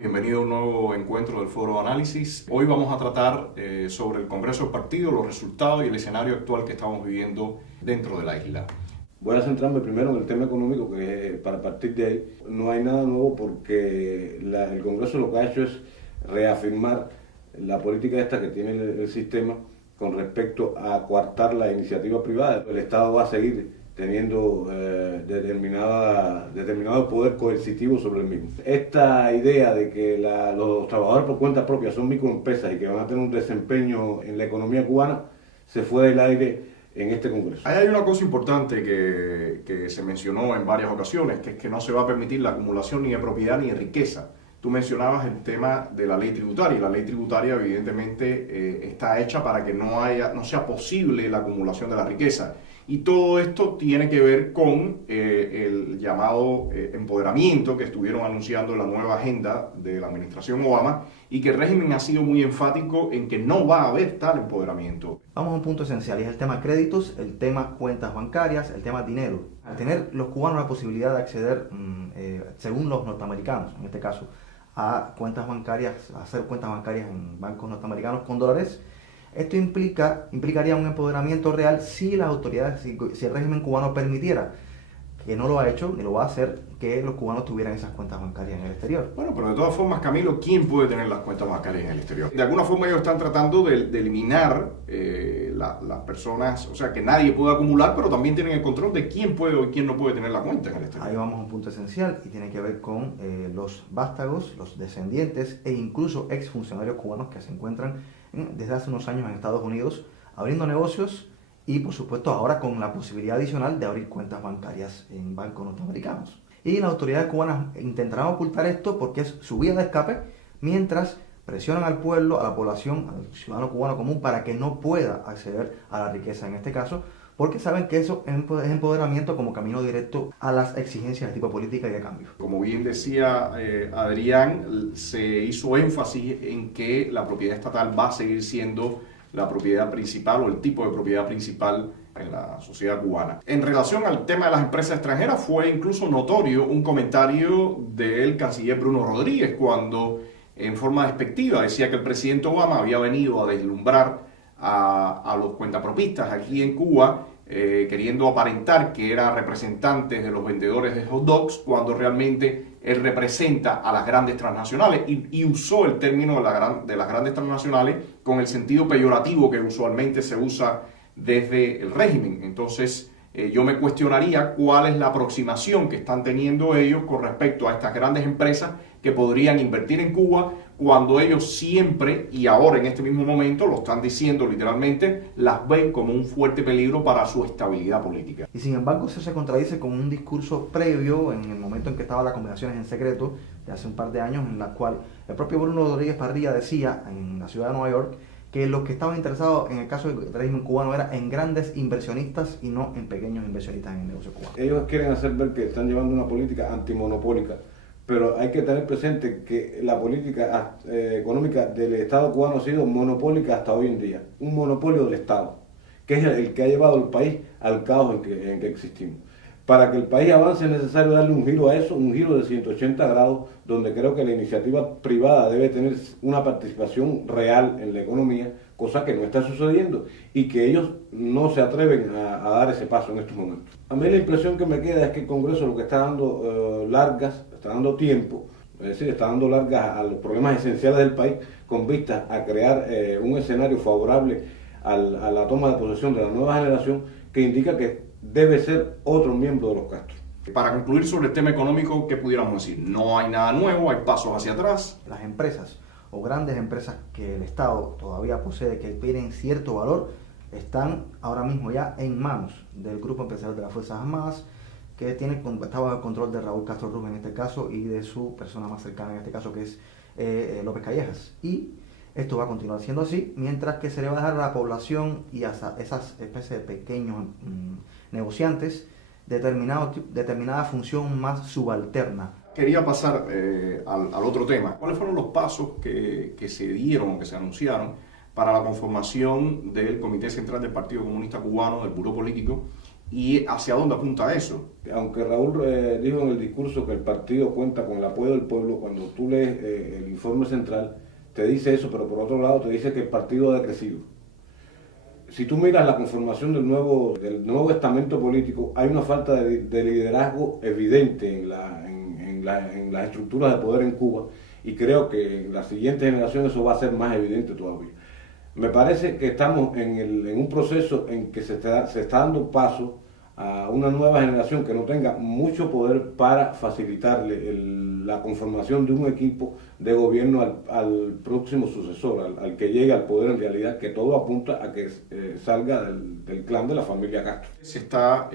Bienvenido a un nuevo encuentro del Foro de Análisis. Hoy vamos a tratar sobre el Congreso del Partido, los resultados y el escenario actual que estamos viviendo dentro de la isla. Voy a centrarme primero en el tema económico, que para partir de ahí no hay nada nuevo porque el Congreso lo que ha hecho es reafirmar la política esta que tiene el sistema con respecto a coartar la iniciativa privada. El Estado va a seguir teniendo determinado poder coercitivo sobre el mismo. Esta idea de que los trabajadores por cuenta propia son microempresas y que van a tener un desempeño en la economía cubana se fue del aire en este Congreso. Ahí hay una cosa importante que se mencionó en varias ocasiones, que es que no se va a permitir la acumulación ni de propiedad ni de riqueza. Tú mencionabas el tema de la ley tributaria, y la ley tributaria evidentemente está hecha para que no sea posible la acumulación de la riqueza. Y todo esto tiene que ver con el llamado empoderamiento que estuvieron anunciando en la nueva agenda de la administración Obama, y que el régimen ha sido muy enfático en que no va a haber tal empoderamiento. Vamos a un punto esencial, y es el tema créditos, el tema cuentas bancarias, el tema dinero. Al tener los cubanos la posibilidad de acceder, según los norteamericanos, en este caso, a cuentas bancarias, a hacer cuentas bancarias en bancos norteamericanos con dólares, esto implicaría un empoderamiento real si las autoridades, si el régimen cubano permitiera, que no lo ha hecho ni lo va a hacer, que los cubanos tuvieran esas cuentas bancarias en el exterior. Bueno, pero de todas formas, Camilo, ¿quién puede tener las cuentas bancarias en el exterior? De alguna forma ellos están tratando de eliminar las personas, o sea, que nadie pueda acumular, pero también tienen el control de quién puede o quién no puede tener la cuenta en el exterior. Ahí vamos a un punto esencial y tiene que ver con los vástagos, los descendientes e incluso exfuncionarios cubanos que se encuentran desde hace unos años en Estados Unidos abriendo negocios y, por supuesto, ahora con la posibilidad adicional de abrir cuentas bancarias en bancos norteamericanos. Y las autoridades cubanas intentarán ocultar esto porque es su vía de escape, mientras presionan al pueblo, a la población, al ciudadano cubano común para que no pueda acceder a la riqueza en este caso, porque saben que eso es empoderamiento como camino directo a las exigencias de tipo política y de cambio. Como bien decía Adrián, se hizo énfasis en que la propiedad estatal va a seguir siendo la propiedad principal o el tipo de propiedad principal en la sociedad cubana. En relación al tema de las empresas extranjeras, fue incluso notorio un comentario del canciller Bruno Rodríguez cuando, en forma despectiva, decía que el presidente Obama había venido a deslumbrar a los cuentapropistas aquí en Cuba, queriendo aparentar que era representante de los vendedores de hot dogs, cuando realmente él representa a las grandes transnacionales y usó el término de las grandes transnacionales con el sentido peyorativo que usualmente se usa desde el régimen. Entonces yo me cuestionaría cuál es la aproximación que están teniendo ellos con respecto a estas grandes empresas que podrían invertir en Cuba, cuando ellos siempre, y ahora en este mismo momento, lo están diciendo literalmente, las ven como un fuerte peligro para su estabilidad política. Y sin embargo eso se contradice con un discurso previo, en el momento en que estaban las conversaciones en secreto, de hace un par de años, en la cual el propio Bruno Rodríguez Parrilla decía, en la ciudad de Nueva York, que los que estaban interesados en el caso del régimen cubano era en grandes inversionistas y no en pequeños inversionistas en el negocio cubano. Ellos quieren hacer ver que están llevando una política antimonopólica, pero hay que tener presente que la política económica del Estado cubano ha sido monopólica hasta hoy en día, un monopolio del Estado, que es el que ha llevado al país al caos en que existimos. Para que el país avance es necesario darle un giro a eso, un giro de 180 grados, donde creo que la iniciativa privada debe tener una participación real en la economía, cosa que no está sucediendo y que ellos no se atreven a dar ese paso en estos momentos. A mí la impresión que me queda es que el Congreso lo que está dando está dando tiempo, es decir, está dando largas a los problemas esenciales del país con vistas a crear un escenario favorable a la toma de posesión de la nueva generación, que indica que debe ser otro miembro de los Castro. Para concluir sobre el tema económico, ¿qué pudiéramos decir? No hay nada nuevo, hay pasos hacia atrás. Las empresas o grandes empresas que el Estado todavía posee, que tienen cierto valor, están ahora mismo ya en manos del grupo empresarial de las Fuerzas Armadas, que está bajo el control de Raúl Castro Ruz en este caso y de su persona más cercana en este caso, que es López Callejas. Y esto va a continuar siendo así, mientras que se le va a dejar a la población y a esas especies de pequeños negociantes determinada función más subalterna. Quería pasar al otro tema. ¿Cuáles fueron los pasos que se dieron, que se anunciaron para la conformación del Comité Central del Partido Comunista Cubano, del Buró Político, ¿Y hacia dónde apunta eso? Aunque Raúl dijo en el discurso que el partido cuenta con el apoyo del pueblo, cuando tú lees el informe central, te dice eso, pero por otro lado te dice que el partido ha decrecido. Si tú miras la conformación del nuevo estamento político, hay una falta de liderazgo evidente en las estructuras de poder en Cuba, y creo que en la siguiente generación eso va a ser más evidente todavía. Me parece que estamos en un proceso en que se está dando paso a una nueva generación que no tenga mucho poder para facilitarle la conformación de un equipo de gobierno al próximo sucesor, al que llegue al poder en realidad, que todo apunta a que salga del clan de la familia Castro. Se está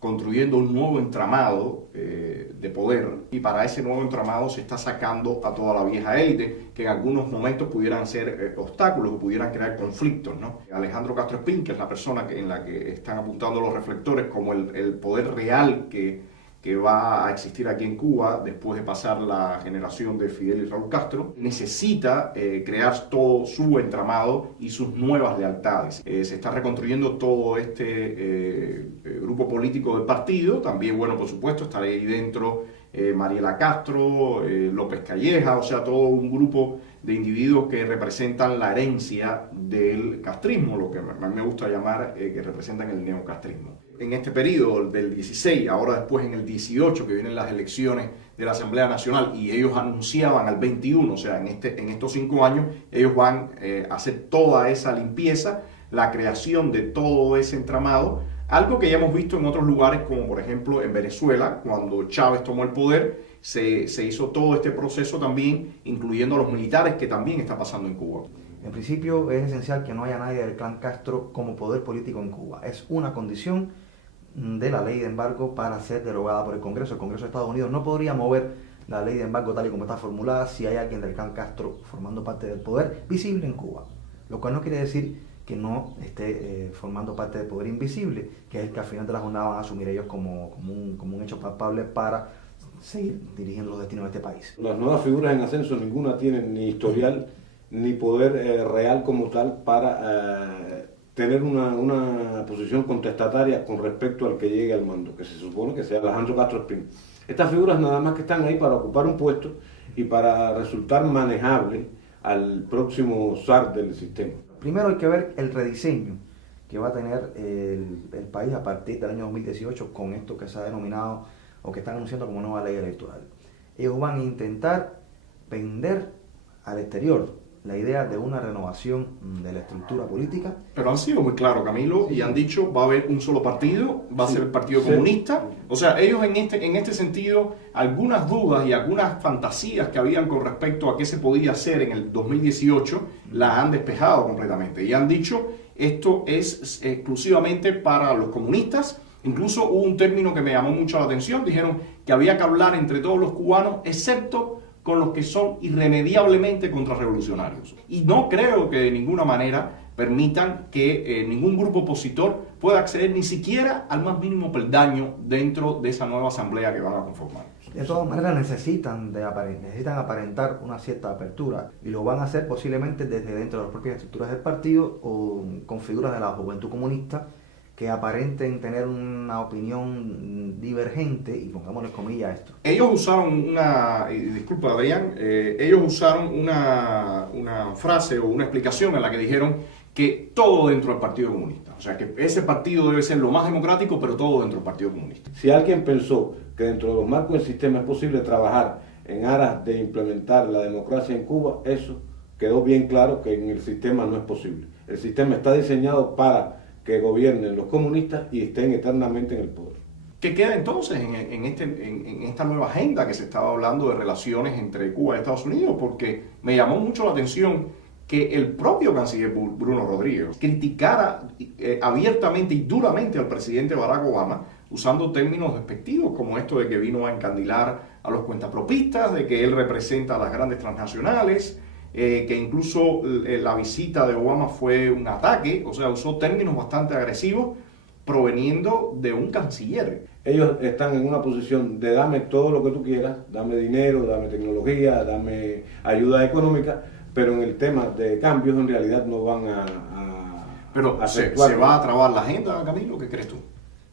construyendo un nuevo entramado de poder, y para ese nuevo entramado se está sacando a toda la vieja élite, que en algunos momentos pudieran ser obstáculos o pudieran crear conflictos, ¿no? Alejandro Castro Espín, que es la persona en la que están apuntando los reflectores como el poder real que va a existir aquí en Cuba después de pasar la generación de Fidel y Raúl Castro, necesita crear todo su entramado y sus nuevas lealtades. Se está reconstruyendo todo este grupo político del partido. También, bueno, por supuesto, está ahí dentro Mariela Castro, López Calleja, o sea, todo un grupo de individuos que representan la herencia del castrismo, lo que a mí me gusta llamar que representan el neocastrismo. En este periodo del 16, ahora después en el 18, que vienen las elecciones de la Asamblea Nacional, y ellos anunciaban al 21, o sea, en estos 5 años, ellos van a hacer toda esa limpieza, la creación de todo ese entramado, algo que ya hemos visto en otros lugares, como por ejemplo en Venezuela, cuando Chávez tomó el poder, se hizo todo este proceso también, incluyendo a los militares, que también está pasando en Cuba. En principio es esencial que no haya nadie del clan Castro como poder político en Cuba. Es una condición de la ley de embargo para ser derogada por el Congreso. El Congreso de Estados Unidos no podría mover la ley de embargo tal y como está formulada si hay alguien del clan Castro formando parte del poder visible en Cuba. Lo cual no quiere decir que no esté formando parte del poder invisible, que es el que al final de la jornada van a asumir ellos como un hecho palpable para seguir dirigiendo los destinos de este país. Las nuevas figuras en ascenso, ninguna tienen ni historial ni poder real como tal para tener una posición contestataria con respecto al que llegue al mando, que se supone que sea Alejandro Castro Espín. Estas figuras nada más que están ahí para ocupar un puesto y para resultar manejable al próximo zar del sistema. Primero hay que ver el rediseño que va a tener el país a partir del año 2018 con esto que se ha denominado o que están anunciando como nueva ley electoral. Ellos van a intentar vender al exterior la idea de una renovación de la estructura política. Pero han sido muy claros, Camilo, y han dicho va a haber un solo partido, va a ser el Partido Comunista. O sea, ellos en este sentido, algunas dudas y algunas fantasías que habían con respecto a qué se podía hacer en el 2018, las han despejado completamente. Y han dicho, esto es exclusivamente para los comunistas. Incluso hubo un término que me llamó mucho la atención, dijeron que había que hablar entre todos los cubanos, excepto con los que son irremediablemente contrarrevolucionarios. Y no creo que de ninguna manera permitan que ningún grupo opositor pueda acceder ni siquiera al más mínimo peldaño dentro de esa nueva asamblea que van a conformar. De todas maneras necesitan aparentar una cierta apertura, y lo van a hacer posiblemente desde dentro de las propias estructuras del partido o con figuras de la juventud comunista que aparenten tener una opinión divergente, y pongámosle comillas a esto. Ellos usaron disculpa Adrián, ellos usaron una frase o una explicación en la que dijeron que todo dentro del Partido Comunista. O sea, que ese partido debe ser lo más democrático, pero todo dentro del Partido Comunista. Si alguien pensó que dentro de los marcos del sistema es posible trabajar en aras de implementar la democracia en Cuba, eso quedó bien claro que en el sistema no es posible. El sistema está diseñado para que gobiernen los comunistas y estén eternamente en el poder. ¿Qué queda entonces en esta nueva agenda que se estaba hablando de relaciones entre Cuba y Estados Unidos? Porque me llamó mucho la atención que el propio canciller Bruno Rodríguez criticara abiertamente y duramente al presidente Barack Obama, usando términos despectivos como esto de que vino a encandilar a los cuentapropistas, de que él representa a las grandes transnacionales, que incluso la visita de Obama fue un ataque, o sea, usó términos bastante agresivos proveniendo de un canciller. Ellos están en una posición de dame todo lo que tú quieras, dame dinero, dame tecnología, dame ayuda económica, pero en el tema de cambios en realidad no van a Pero ¿se va a trabar la agenda, Camilo? ¿Qué crees tú?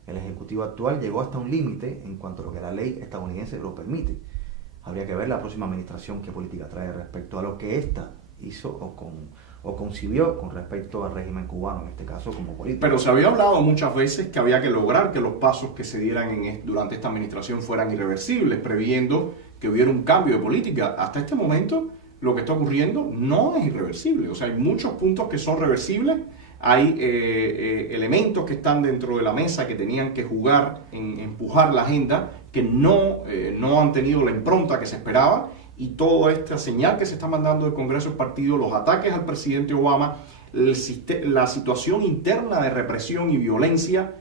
el Ejecutivo actual llegó hasta un límite en cuanto a lo que la ley estadounidense lo permite. Habría que ver la próxima administración qué política trae respecto a lo que ésta hizo o concibió con respecto al régimen cubano, en este caso como política. Pero se había hablado muchas veces que había que lograr que los pasos que se dieran durante esta administración fueran irreversibles, previendo que hubiera un cambio de política. Hasta este momento, lo que está ocurriendo no es irreversible. O sea, hay muchos puntos que son reversibles, hay elementos que están dentro de la mesa que tenían que jugar en empujar la agenda, que no han tenido la impronta que se esperaba, y toda esta señal que se está mandando del Congreso del partido, los ataques al presidente Obama, la situación interna de represión y violencia,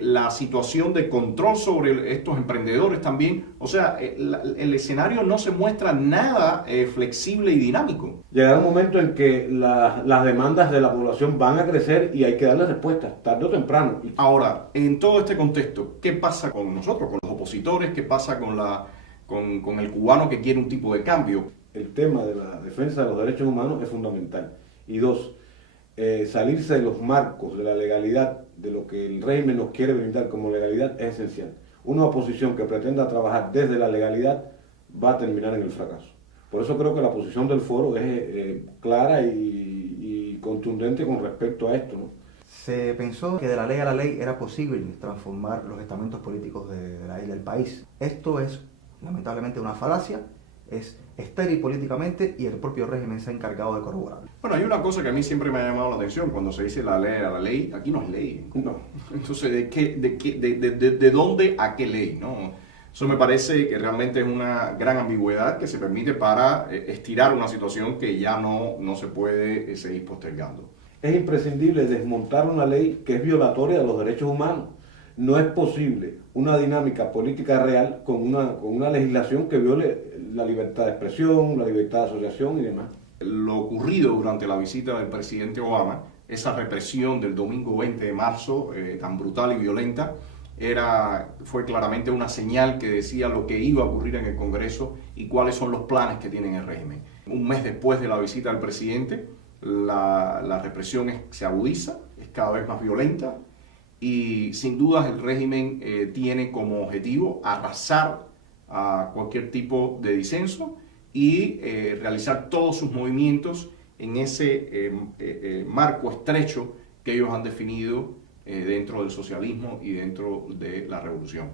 la situación de control sobre estos emprendedores también. O sea, el escenario no se muestra nada flexible y dinámico. Llegará un momento en que las demandas de la población van a crecer y hay que darle respuestas, tarde o temprano. Ahora, en todo este contexto, ¿qué pasa con nosotros, con los opositores? ¿Qué pasa con el cubano que quiere un tipo de cambio? El tema de la defensa de los derechos humanos es fundamental. Y dos, salirse de los marcos de la legalidad, de lo que el régimen nos quiere brindar como legalidad, es esencial. Una oposición que pretenda trabajar desde la legalidad va a terminar en el fracaso. Por eso creo que la posición del foro es clara y contundente con respecto a esto, ¿no? Se pensó que de la ley a la ley era posible transformar los estamentos políticos del país. Esto es lamentablemente una falacia, es estéril políticamente y el propio régimen se ha encargado de corroborarlo. Bueno, hay una cosa que a mí siempre me ha llamado la atención cuando se dice la ley a la ley. Aquí no es ley. No. Entonces, ¿de dónde a qué ley? ¿No? Eso me parece que realmente es una gran ambigüedad que se permite para estirar una situación que ya no se puede seguir postergando. Es imprescindible desmontar una ley que es violatoria de los derechos humanos. No es posible una dinámica política real con una legislación que viole la libertad de expresión, la libertad de asociación y demás. Lo ocurrido durante la visita del presidente Obama, esa represión del domingo 20 de marzo, tan brutal y violenta, fue claramente una señal que decía lo que iba a ocurrir en el Congreso y cuáles son los planes que tiene el régimen. Un mes después de la visita del presidente, la represión se agudiza, es cada vez más violenta, y sin dudas el régimen tiene como objetivo arrasar a cualquier tipo de disenso y realizar todos sus movimientos en ese marco estrecho que ellos han definido dentro del socialismo y dentro de la revolución.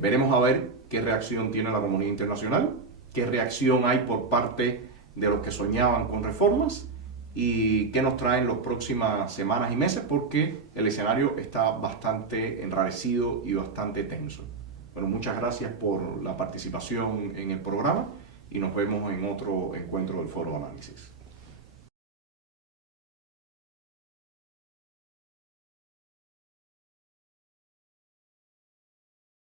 Veremos a ver qué reacción tiene la comunidad internacional, qué reacción hay por parte de los que soñaban con reformas, y qué nos traen las próximas semanas y meses, porque el escenario está bastante enrarecido y bastante tenso. Bueno, muchas gracias por la participación en el programa y nos vemos en otro encuentro del Foro Análisis.